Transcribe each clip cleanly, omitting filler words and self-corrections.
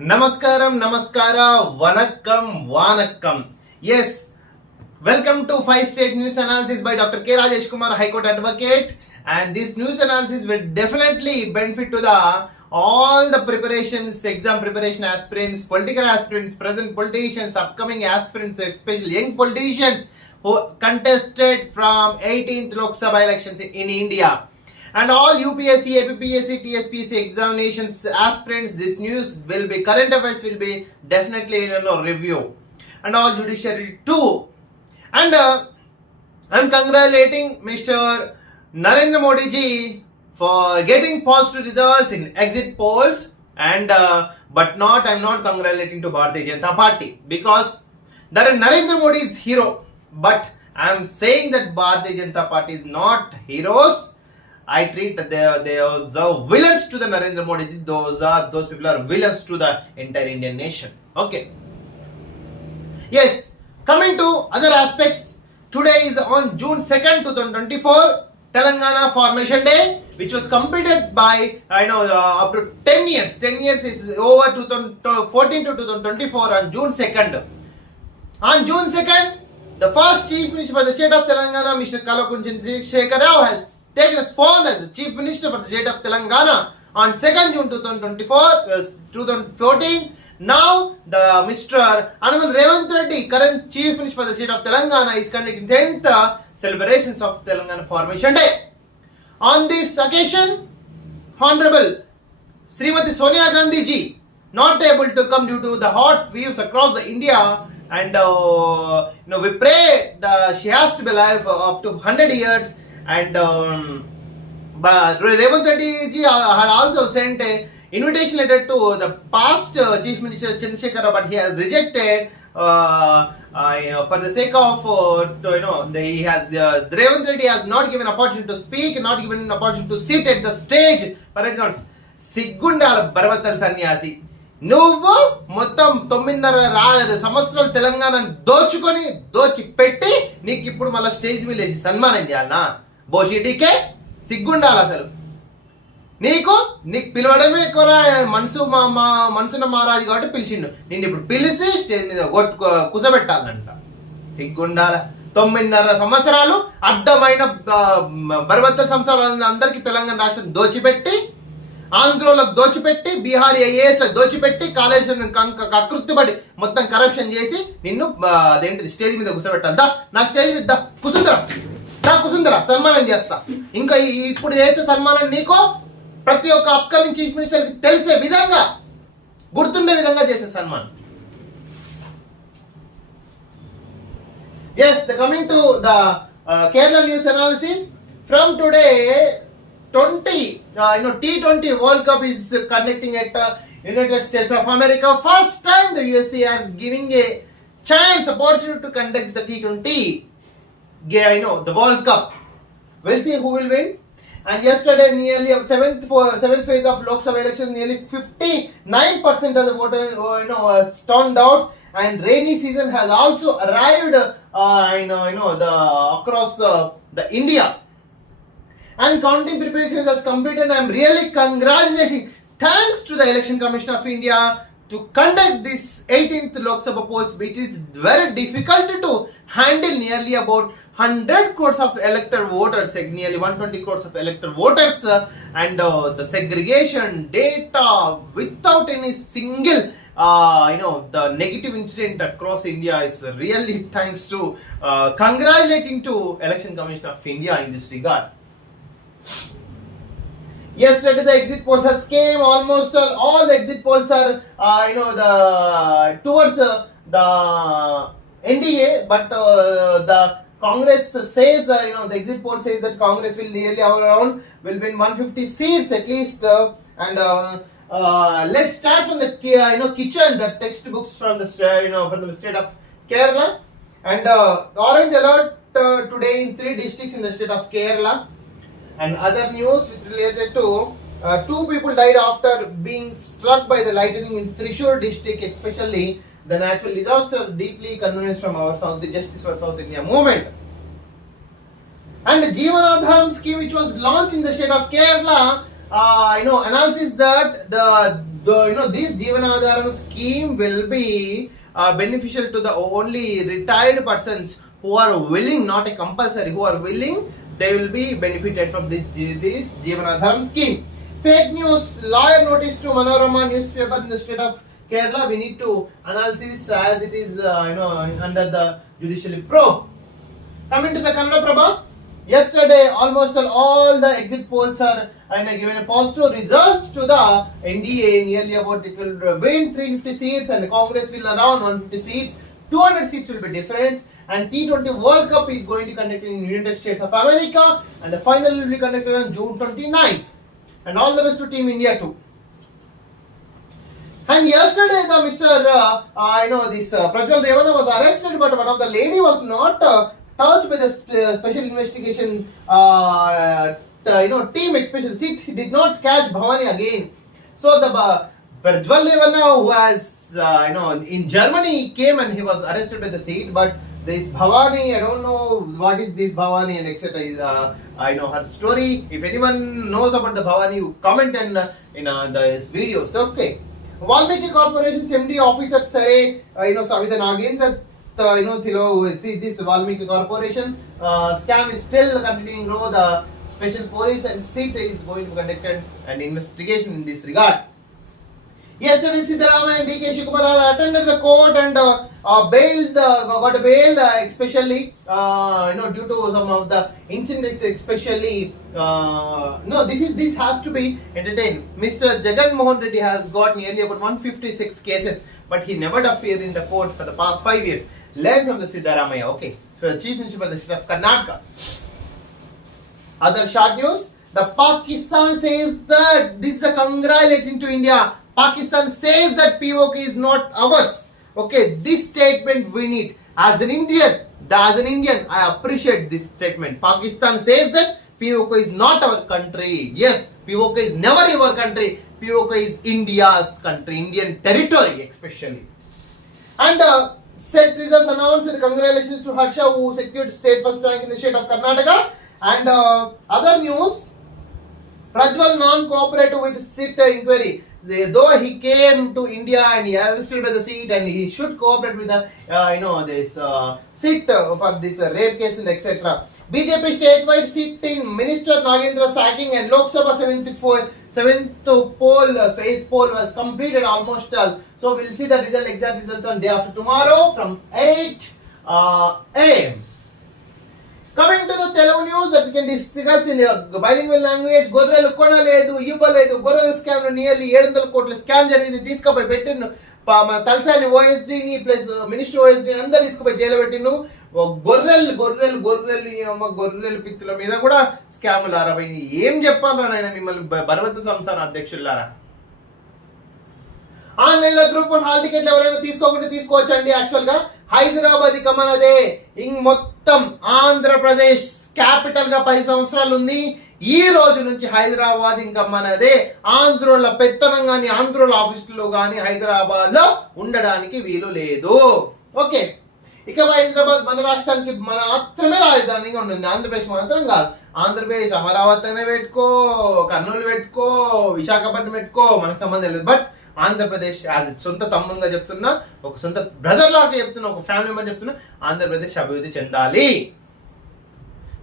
Namaskaram, Namaskara, Vanakkam, Vanakkam. Yes, welcome to 5 State News Analysis by Dr. K. Rajesh Kumar, High Court Advocate. And this news analysis will definitely benefit to the all the preparations, exam preparation aspirants, political aspirants, present politicians, upcoming aspirants, especially young politicians who contested from 18th Lok Sabha elections in India. And all UPSC, APPSC, TSPSC examinations aspirants, this news will be, current affairs will be definitely review. And all judiciary too. And I'm congratulating Mr. Narendra Modi ji for getting positive results in exit polls. And I'm not congratulating to Bharatiya Janata Party because Narendra Modi is hero. But I'm saying that Bharatiya Janata Party is not heroes. I treat they are the villains to the Narendra Modi. Those people are villains to the entire Indian nation. Okay. Yes. Coming to other aspects, today is on June 2nd, 2024, Telangana Formation Day, which was completed by up to 10 years. 10 years is over 2014 to 2024 on June 2nd. On June 2nd, the first Chief Minister for the state of Telangana, Mr. Kallapurti Chandrasekhar Rao, has taken his phone as the Chief Minister for the state of Telangana on 2nd June 2014. Now, the Mr. Honorable Revant Reddy, current Chief Minister for the state of Telangana, is conducting 10th celebrations of Telangana Formation Day. On this occasion, Honorable Srimati Sonia Gandhi ji not able to come due to the hot waves across the India, and we pray that she has to be alive up to 100 years. And but Revant Reddy ji had also sent a invitation letter to the past Chief Minister Chandrasekhar Rao, but he has rejected for the sake of Revant Reddy has not given opportunity to speak, not given an opportunity to sit at the stage. Sigundala Barvatal Sanyasi. నువ్వు మొత్తం 9.5 సంవత్సరాలు తెలంగాణను దోచి పెట్టి నీకు ఇప్పుడు మళ్ళీ స్టేజ్ మీద వేసి సన్మానం చేయాలనా? బోషిడీకే సిగ్గుండాలి అసలు. నీకు పిలవడమే కూడా మనసున్న మహారాజు కాబట్టి పిలిచిండు. నిన్ను ఇప్పుడు పిలిచి స్టేజ్ మీద కుసబెట్టాలంట. సిగ్గుండాల. 9.5 సంవత్సరాలు అడ్డమైన బలవంత సంవత్సరాలను అందరికీ తెలంగాణ రాష్ట్రం దోచిపెట్టి, ఆంధ్రోలకు దోచిపెట్టి, బీహారీ ఐఏఎస్లకు దోచిపెట్టి, కాళేశ్వరం కకృత్తిపడి మొత్తం కరప్షన్ చేసి నిన్ను అదేంటిది స్టేజ్ మీద కూర్చోబెట్టాలి. నా స్టేజ్ మీద కుసుందర సన్మానం చేస్తా. ఇంకా ఇప్పుడు చేసే సన్మానం నీకు ప్రతి ఒక్క అప్కమింగ్ చీఫ్ మినిస్టర్ కి తెలిసే విధంగా, గుర్తుండే విధంగా చేసే సన్మానం. Yes, coming to the Kerala news analysis from today. T20 World Cup is conducting at United States of America. First time the USA has giving a opportunity to conduct the T20, the World Cup. We'll see who will win. And yesterday, nearly seventh phase of Lok Sabha elections, nearly 59% of the voters turned out. And rainy season has also arrived, across the India. And counting preparations has completed. I am really congratulating. Thanks to the Election Commission of India to conduct this 18th Lok Sabha polls. It is very difficult to handle nearly about 100 crores of electoral voters, nearly 120 crores of electoral voters, and the segregation data without any single the negative incident across India is really thanks to congratulating to Election Commission of India in this regard. Yesterday the exit polls has came. Almost all the exit polls are towards the NDA, but the Congress says the exit poll says that Congress will nearly will win 150 seats at least. And let's start from the kitchen, the textbooks from the from the state of Kerala. And orange alert today in 3 districts in the state of Kerala. And other news which related to 2 people died after being struck by the lightning in Thrissur district, especially the natural disaster deeply concerns from our South, the Justice for South India movement. And the Jeevanadharam scheme, which was launched in the state of Kerala, analysis that this Jeevanadharam scheme will be beneficial to the only retired persons who are willing, not a compulsory, who are willing, they will be benefited from this Jeevanadharam scheme. Fake news, lawyer notice to Manorama newspaper in the state of Kerala. We need to analyze as it is under the judicial probe. Coming to the Kannada Prabha, yesterday almost all the exit polls are given a positive results to the NDA. Nearly about it will win 350 seats and Congress will around 150 seats. 200 seats will be difference. And T20 World Cup is going to conduct in United States of America, and the final will be conducted on June 29th. And all the best to Team India too. And yesterday the Prajwal Devana was arrested, but one of the lady was not touched by the special investigation team, especially it did not catch Bhavani again. So the Prajwal Devana, who was in Germany, came and he was arrested by the seat, but this Bhavani, I don't know what is this Bhavani and etc. is I know her story. If anyone knows about the Bhavani, comment in this videos. Okay. Valmiki Corporation's MD officer Sare, Savitha Nagendra, see this Valmiki Corporation scam is still continuing. The special police and seat is going to conduct an investigation in this regard. Yesterday, Siddaramaiah and D.K. Shivakumar attended the court and got a bail, especially due to some of the incidents, especially this has to be entertained. Mr. Jagan Mohan Reddy has got nearly about 156 cases, but he never appeared in the court for the past 5 years. Learned from the Siddaramaiah. Okay, so the Chief Minister of the state of Karnataka. Other short news: the Pakistan says that this is a congratulating to India. Pakistan says that POK is not ours. Okay, this statement we need. As an Indian, I appreciate this statement. Pakistan says that POK is not our country. Yes, POK is never your country. POK is India's country, Indian territory especially. And set results announced. Congratulations to Harsha, who secured state first rank in the state of Karnataka. And other news, Prajwal non-cooperative with SIT inquiry. Though he came to India and he arrested by the SIT and he should cooperate with the this SIT for this rape case and etc. BJP statewide sitting Minister Nagendra sacking and Lok Sabha 7th phase poll was completed almost all. So we'll see the exact results on day after tomorrow from 8 a.m. Coming to the Telugu news that we can discuss in a bilingual language, Gorrelu Konaledu, Ibbaledu, Gorrelu scam nearly 700 crore scam jarigindi, తీసుకుపోయి పెట్టిను తలసాని OSD ని plus minister OSD ని అందరూ తీసుకుపోయి జైలు పెట్టిను. గొర్రెలు పిత్తుల మీద కూడా స్కాములు ఆరబోయి. ఏం చెప్పాలి నాయన మిమ్మల్ని బలవంత సంస్థాన అధ్యక్షులారా. ఆన్లైన్ లో గ్రూప్ 1 హాల్ టికెట్లు ఎవరైనా తీసుకోకుంటే తీసుకోవచ్చండి. యాక్చువల్ గా హైదరాబాద్ ఇక మనదే. మొత్తం ఆంధ్రప్రదేశ్ క్యాపిటల్ గా 10 సంవత్సరాలు ఉంది. ఈ రోజు నుంచి హైదరాబాద్ ఇంకా మనదే. ఆంధ్రోళ్ళ పెత్తనం గాని ఆంధ్రోళ్ళ ఆఫీసులో గాని హైదరాబాద్ లో ఉండడానికి వీలు లేదు. ఓకే, ఇక హైదరాబాద్ మన రాష్ట్రానికి మాత్రమే రాజధానిగా ఉంటుంది. ఆంధ్రప్రదేశ్ మాత్రం కాదు. ఆంధ్రప్రదేశ్ అమరావతి అనే పెట్టుకో, కర్నూలు పెట్టుకో, విశాఖపట్నం పెట్టుకో, మనకు సంబంధం లేదు. బట్ ఆంధ్రప్రదేశ్ యాజ్ సొంత తమ్ముడుగా చెప్తున్నా, ఒక సొంత బ్రదర్ లాగా చెప్తున్నా, ఒక ఫ్యామిలీ మెంబర్ చెప్తున్నా, ఆంధ్రప్రదేశ్ అభివృద్ధి చెందాలి.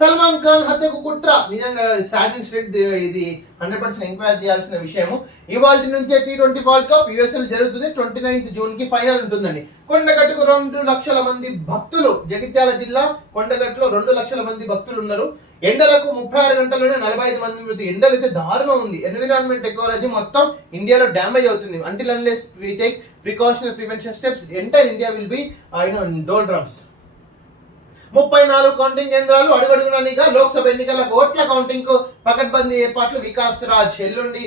సల్మాన్ ఖాన్ హత్యకు కుట్ర నిజంగా సాడ్ అండ్ స్ట్రేట్, ఇది 100% ఎంక్వైరీ చేయాల్సిన విషయము. ఇవాళ నుంచే T20 వరల్డ్ కప్ యుఎస్ఏ జరుగుతుంది. 29th జూన్ కి ఫైనల్ ఉంటుందండి. కొండగట్టుకు 2 లక్షల మంది భక్తులు, జగిత్యాల జిల్లా కొండగట్టులో 2 లక్షల మంది భక్తులు ఉన్నారు. ఎండలకు 36 గంటల్లోనే 45 మంది మృతి. ఎండలు అయితే దారుణం ఉంది. ఎన్విరాన్మెంట్ టెక్నాలజీ మొత్తం ఇండియాలో డ్యామేజ్ అవుతుంది. Until unless we take precautionary prevention steps, entire India will be doldrums. 34 counting కేంద్రాలు అడుగడుగుననిగా లోక్సభ ఎన్నికల ఓట్ల కౌంటింగ్ కు పకడ్బందీ ఏర్పాట్లు. వికాస్ రాజ్ ఎల్లుండి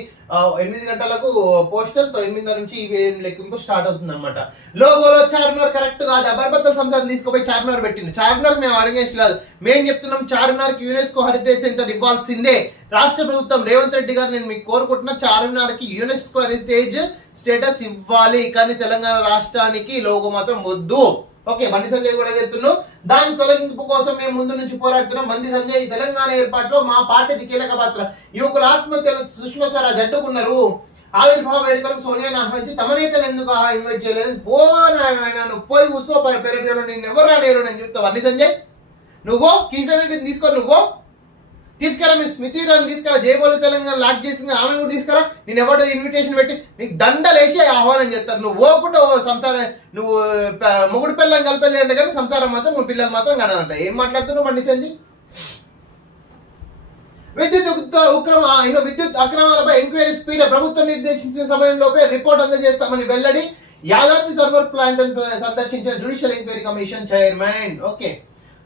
8 గంటలకు పోస్టల్, 9 నుంచి ఈవీఎం లెక్కింపు స్టార్ట్ అవుతుంది అనమాట. లోగోలో చార్మినార్ కరెక్ట్ కాదు. అబర్బత్తల సంస్థను తీసుకుపోయి చార్మినార్ పెట్టింది. చార్మినార్ మేము అడిగేసి లేదు, మేము చెప్తున్నాం చార్మినార్ కి యునెస్కో హెరిటేజ్ సెంటర్ ఇవ్వాల్సిందే. రాష్ట్ర ప్రభుత్వం రేవంత్ రెడ్డి గారు, నేను మీకు కోరుకుంటున్నా, చార్మినార్ కి యునెస్కో హెరిటేజ్ స్టేటస్ ఇవ్వాలి. కానీ తెలంగాణ రాష్ట్రానికి లోగో మాత్రం వద్దు. ఓకే, బండి సంజయ్ కూడా చెప్తున్నావు. దాని తొలగింపు కోసం మేము ముందు నుంచి పోరాడుతున్నాం. బండి సంజయ్ తెలంగాణ ఏర్పాటులో మా పార్టీది కీలక పాత్ర. యువకుల ఆత్మహత్యలు సుష్మా స్వరాజ్ అడ్డుకున్నారు. ఆవిర్భావ వేడుకలకు సోనియాను ఆహ్వానించి తమ నేతను ఎందుకు ఇన్వైట్ చేయలేదు? పోయి కూర్చో పెరగడంలో నేను ఎవరు రాలేరు నేను చెప్తావు. బండి సంజయ్ నువ్వు కిషన్ రెడ్డిని తీసుకొని నువ్వు తీసుకురా, మీ స్మృతి ఇరానీ తీసుకురా, జయబోలు తెలంగాణ లాక్ చేసి ఆమె కూడా తీసుకురా. నేను ఎవడో ఇన్విటేషన్ పెట్టి నీకు దండలేసి ఆహ్వానం చేస్తారు. నువ్వు పోకుండా సంసారం నువ్వు మొగుడు పిల్లలు కలిపి అంటే కానీ సంసారం మాత్రం మూడు పిల్లలు మాత్రం కనాలంట. ఏం మాట్లాడుతున్నావు బండి సంజయ్? విద్యుత్ అక్రమాలపై ఎంక్వైరీ స్పీడ్ ప్రభుత్వం నిర్దేశించిన సమయంలోపే రిపోర్ట్ అందజేస్తామని వెల్లడి. యాదాద్రి థర్మల్ ప్లాంట్ సందర్శించిన judicial enquiry commission chairman. Okay,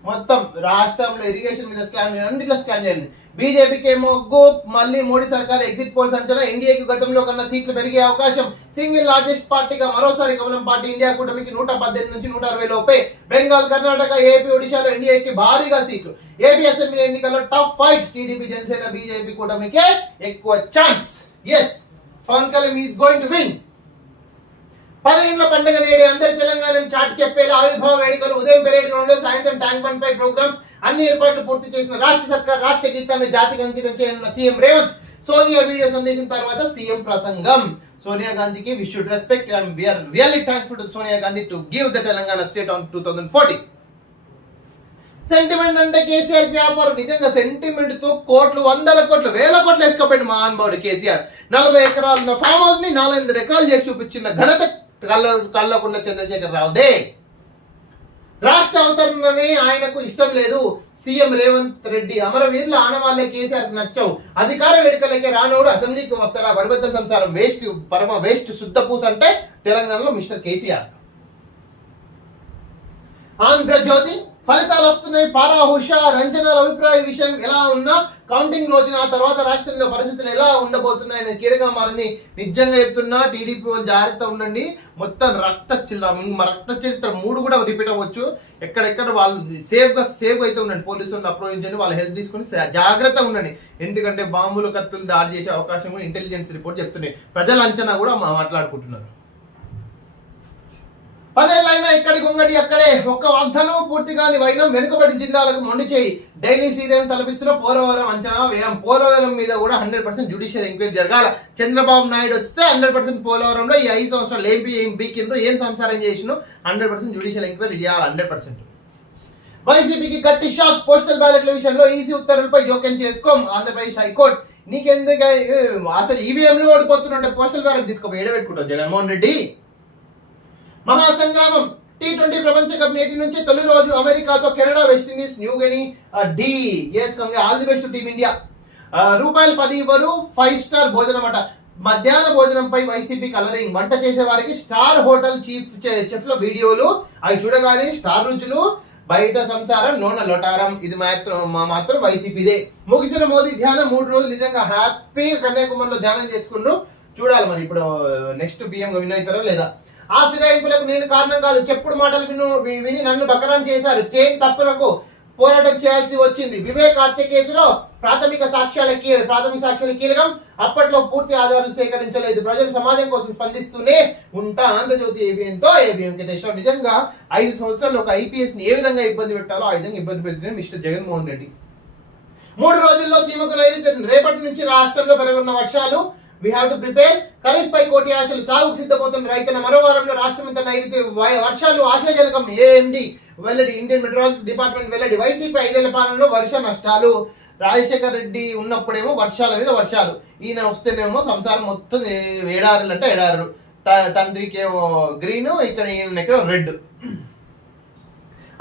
మొత్తం రాష్ట్రంలో ఇరిగేషన్ మీద స్కామ్ అన్నిట్లో స్కామ్ జరిగింది. బీజేపీకి మొగ్గు, మళ్ళీ మోడీ సర్కార్ ఎగ్జిట్ పోల్స్ అంచనా. ఎన్డీఏకి గతంలో కన్నా సీట్లు పెరిగే అవకాశం. సింగిల్ లార్జెస్ట్ పార్టీగా మరోసారి కమలం పార్టీ. ఇండియా కూటమికి 118 నుంచి 160 లోపే. బెంగాల్, కర్ణాటక, ఏపీ, ఒడిశాలో ఎన్డీఏకి భారీగా సీట్లు. ఏపీ అసెంబ్లీ ఎన్నికల్లో tough fight. TDP, Janasena, BJP కూటమికే ఎక్కువ chance. Yes, Pawan Kalyan is going to win. 10 ఏళ్ల పండుగ నేడే అందరి తెలంగాణను చాటి చెప్పేలా ఆవిర్భావ వేడుకలు. ఉదయం పెరేడ్ గ్రౌండ్ లో, సాయంత్రం ట్యాంక్ బండ్ పై ప్రోగ్రామ్స్. అన్ని ఏర్పాట్లు పూర్తి చేసిన రాష్ట్ర సర్కార్ రాష్ట్ర గీతాన్ని జాతికి అంకితం చేయనున్న సీఎం రేవంత్. సోనియా వీడియో సందేశం తర్వాత సీఎం ప్రసంగం. సోనియా గాంధీకి we should respect and we are really thankful to Sonia Gandhi to give the Telangana state on 2040. Sentiment అంటే కేసీఆర్ వ్యాపారం. నిజంగా సెంటిమెంట్ తో కోట్లు, వందల కోట్లు, వేల కోట్లు వేసుకోబెట్టి మా అనుభవుడు కేసీఆర్. 40 ఎకరాల ఫామ్ హౌస్ ని 400 ఎకరాలు చేసి చూపించిన ఘనత కల్లకుండ చంద్రశేఖర్ రావుదే. రాష్ట్ర అవతరణనే ఆయనకు ఇష్టం లేదు. సీఎం రేవంత్ రెడ్డి అమరవీరుల ఆనవాళ్లే కేసీఆర్ నచ్చవు. అధికార వేడుకలకే రానోడు అసెంబ్లీకి వస్తాడా? వరబద్ద సంసారం వేస్ట్, పరమ వేస్ట్, శుద్ధ పూస అంటే తెలంగాణలో మిస్టర్ కేసీఆర్. ఆంధ్రజ్యోతి ఫలితాలు వస్తున్నాయి. పారా హుషార్. అంచనాల అభిప్రాయ విషయం ఎలా ఉన్నా కౌంటింగ్ రోజున ఆ తర్వాత రాష్ట్రంలో పరిస్థితులు ఎలా ఉండబోతున్నాయని కీలకంగా మారింది. నిజంగా చెప్తున్నా, టీడీపీ వాళ్ళు జాగ్రత్త ఉండండి. మొత్తం రక్త చరిత్ర 3 కూడా రిపీట్ అవ్వచ్చు. ఎక్కడెక్కడ వాళ్ళు సేవ్ అయితే ఉండండి. పోలీసులను అప్రోచించండి, వాళ్ళ హెల్ప్ తీసుకుని జాగ్రత్తగా ఉండండి. ఎందుకంటే బాంబులు, కత్తులు దాడి చేసే అవకాశం కూడా ఇంటెలిజెన్స్ రిపోర్ట్ చెప్తున్నాయి. ప్రజల అంచనా కూడా మాట్లాడుకుంటున్నారు. 10 ఏళ్ళైనా ఇక్కడి గొంగడి అక్కడే. ఒక్క వాగ్దానం పూర్తిగా వైనం. వెనుకబడి జిల్లాలకు మొండి చేయి. డైలీ సీరియల్ తలపిస్తున్న పోలవరం అంచనా వ్యయం. పోలవరం మీద కూడా 100% జ్యుడిషియల్ ఎంక్వైరీ జరగాల. చంద్రబాబు నాయుడు వస్తే 100% పోలవరంలో ఈ 5 సంవత్సరాలు ఏం బీకిందో, ఏం సంసారం చేసినో 100% జ్యుడిషియల్ ఎంక్వైరీ చేయాలి. 100%. వైసీపీకి గట్టి షాక్. పోస్టల్ బ్యాలెట్ల విషయంలో ఈసీ ఉత్తర్వులపై జోక్యం చేసుకోం. ఆంధ్రప్రదేశ్ హైకోర్టు. నీకెందుకు అసలు ఈవీఎంలు ఓడిపోతున్నట్టే పోస్టల్ బ్యాలెట్ తీసుకోపోయి ఏడబెట్టుకుంటావు జగన్మోహన్ రెడ్డి. మహాసంగ్రామం. T20 ప్రపంచ కప్ నేటి నుంచి తొలి రోజు అమెరికాతో కెనడా, వెస్టిండీస్, న్యూగిని డి. All the best team India. ₹10 ఇవ్వరు, 5 స్టార్ భోజనం అట. మధ్యాహ్న భోజనంపై వైసీపీ కలరింగ్. వంట చేసే వారికి స్టార్ హోటల్ చెఫ్ల వీడియోలు. అవి చూడగానే స్టార్ రుచులు, బయట సంసారం, నోన లొటారం. ఇది మాత్రం వైసీపీదే. ముగిసిన మోదీ ధ్యానం 3 రోజులు నిజంగా హ్యాపీ. కన్యాకుమారిలో ధ్యానం చేసుకుంటూ చూడాలి. మరి ఇప్పుడు నెక్స్ట్ పిఎం గా విన్ అవుతారా లేదా? ఆ ఫిరాయింపులకు నేను కారణం కాదు. చెప్పుడు మాటలు విని నన్ను బకరాం చేశారు. చేయని తప్పులకు పోరాటం చేయాల్సి వచ్చింది. వివేక్ హత్య కేసులో ప్రాథమిక సాక్ష్యాల కీలకం. అప్పట్లో పూర్తి ఆధారాలు సేకరించలేదు. ప్రజలు సమాజం కోసం స్పందిస్తూనే ఉంటా. ఆంధ్రజ్యోతి ఏబిఎం వెంకటేశ్వర. నిజంగా 5 సంవత్సరాలు ఒక ఐపీఎస్ ని ఏ విధంగా ఇబ్బంది పెట్టాలో ఆ విధంగా ఇబ్బంది పెట్టిన మిస్టర్ జగన్మోహన్ రెడ్డి. 3 రోజుల్లో సీమకు రేపటి నుంచి రాష్ట్రంలో పెరగనున్న వర్షాలు. We have to prepare. Kharif పై కోటి ఆశలు. సాగుకు సిద్ధమవుతున్న రైతుల మరో వారంలో రాష్ట్రమంతా నైరుతి వర్షాలు ఆశాజనకం. ఏఎండి వెల్లడి. ఇండియన్ మెట్రాలజీ డిపార్ట్మెంట్ వెల్లడి. వైసీపీ 5 ఏళ్ల పాలనలో వర్ష నష్టాలు. రాజశేఖర్ రెడ్డి ఉన్నప్పుడేమో వర్షాల మీద వర్షాలు, ఈయన వస్తేనేమో సంసారం మొత్తం ఏడారులు అంటే ఏడారులు. తండ్రికి ఏమో గ్రీన్, ఇక్కడ ఈయనకేమో రెడ్.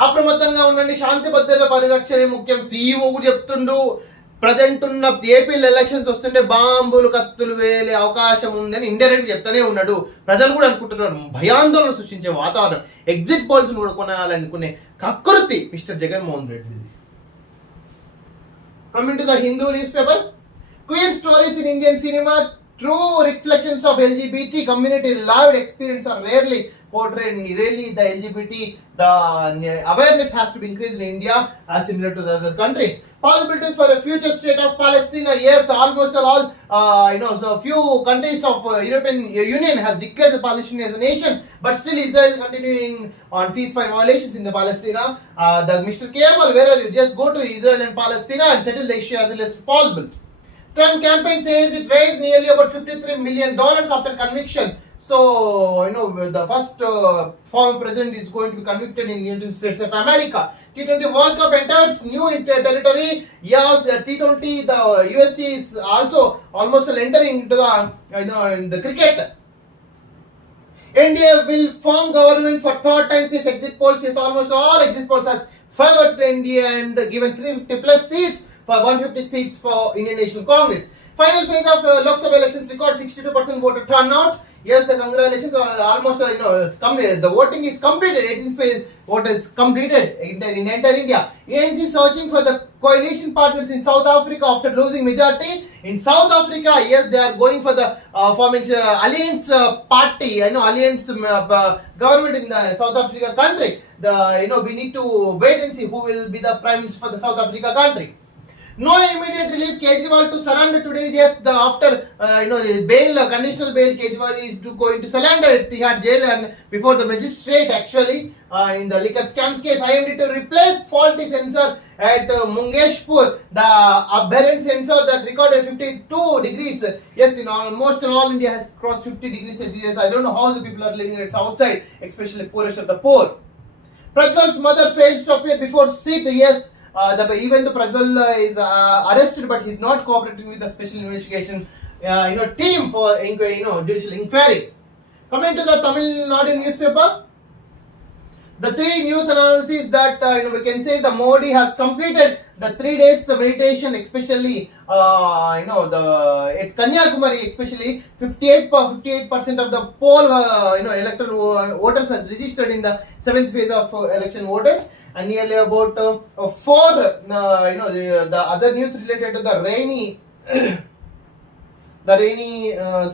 అప్రమత్తంగా ఉండండి. శాంతి భద్రత పరిరక్షణే ముఖ్యం. సీఈఓ కూడా చెప్తుండు. ప్రజెంట్ ఉన్న ఏపీలో ఎలక్షన్స్ వస్తుంటే బాంబులు, కత్తులు వేలే అవకాశం ఉందని ఇండైరెక్ట్ చెప్తానే ఉన్నాడు. ప్రజలు కూడా అనుకుంటున్నారు. భయాందోళన సృష్టించే వాతావరణం. ఎగ్జిట్ పోల్స్ కూడా కొనాలనుకునే కకృతి mister Jaganmohan Reddy. Coming to the Hindu newspaper. Queer stories in Indian cinema True reflections of LGBT community lived experience are rarely portrayed. Really, the LGBT, the awareness has to be increased in India as similar to the other countries. Possibilities for a future state of Palestine. Yes, almost all, so few countries of European Union has declared the Palestine as a nation, but still Israel continuing on ceasefire violations in the Palestine. The Mr. Kemal, where are you? Just go to Israel and Palestine and settle the issue as little as possible. Trump campaign says it raised nearly about $53 million after conviction. So, the first former president is going to be convicted in the United States of America. T20 World Cup enters new territory. Yes, the T20, the USC is also almost entering into the, in the cricket. India will form government for third time since exit polls. Yes, almost all exit polls has favored the India and given 350 plus seats for 150 seats for Indian National Congress. Final phase of Lok Sabha elections record 62% voter turnout. Yes, the congratulations almost the voting is completed. 18th phase vote is completed in entire India. ANC searching for the coalition partners in South Africa after losing majority. In South Africa, yes, they are going for the forming alliance party. Alliance government in the South Africa country. We need to wait and see who will be the prime minister for the South Africa country. No immediate relief. Kejriwal to surrender today. Yes, after bail, conditional bail, Kejriwal is going to surrender at Tihar jail and before the magistrate actually in the liquor scams case. IMD to replace faulty sensor at Mungeshpur. The aberrant sensor that recorded 52 degrees. Yes, in almost all India has crossed 50 degrees Celsius. I don't know how the people are living it outside, especially poorest of the poor. Prajwal's mother fails to appear before seat. Yes. Even the Prajwal is arrested, but he's not cooperating with the special investigation team for judicial inquiry. Coming to the Tamil Nadu newspaper, the three news analyses that we can say the Modi has completed the 3 days meditation, especially at Kanyakumari, especially 58% of the poll electoral voters has registered in the 7th phase of election voters. And nearly about the other news related to the rainy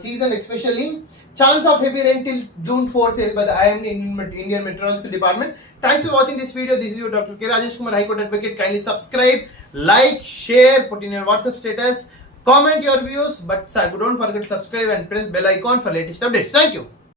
season, especially chance of heavy rain till June 4 says by the IMD Indian Meteorological Department. Thanks for watching this video. This is your Dr. K. Rajesh Kumar, High Court Advocate. Kindly subscribe, like, share, put in your WhatsApp status, comment your views, but don't forget to subscribe and press bell icon for latest updates. Thank you.